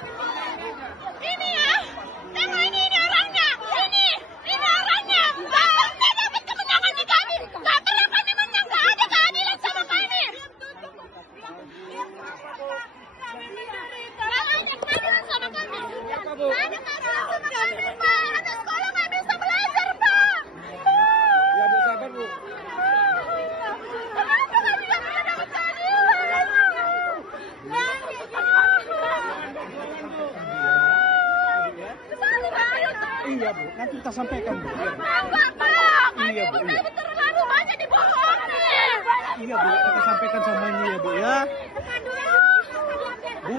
Ini ya, tengok ini orangnya, ini orangnya. Nggak dapat kemenangan di kami, nggak pernah kami menang, nggak ada keadilan sama kami. Nggak ada keadilan sama kami. Nggak ada keadilan sama kami, Pak. Anak sekolah nggak bisa belajar, Pak. Ya Bu, sabar Bu. Kenapa kami nggak bisa dapat keadilan? Iya Bu, nanti kita sampaikan Bu. Iya Bu. Enggak, Pak. Iya Bu. Iya. Kami terlalu banyak dibohongin. Iya Bu, kita sampaikan semuanya ya Bu ya. Bu,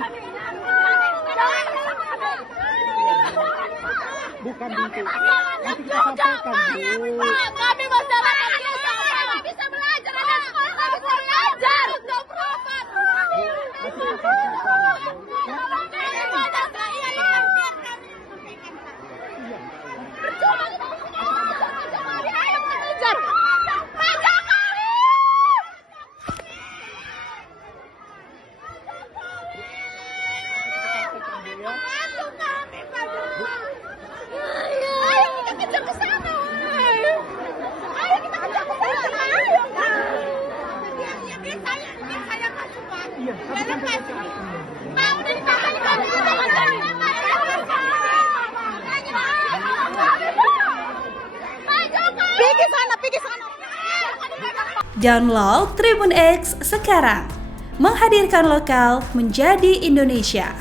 bukan gitu. Nanti kita sampaikan Bu. Kami masyarakat biasa nggak bisa belajar, ada sekolah nggak bisa belajar. Nggak proper. Nanti kita sampaikan Bu. Ya. Percuma kita hari ayo mengejar. Pak Jokowi. Bantu kami, Pak Jokowi. Ayo kita kejar ke sana. Ayo kita kejar ke sana. Ayo. Biar saya masuk, Pak. Iya, Biar tapi lepas. kan Pak, udah ditahan, Pak. Pergi sana. Download Tribun X sekarang. Menghadirkan lokal menjadi Indonesia.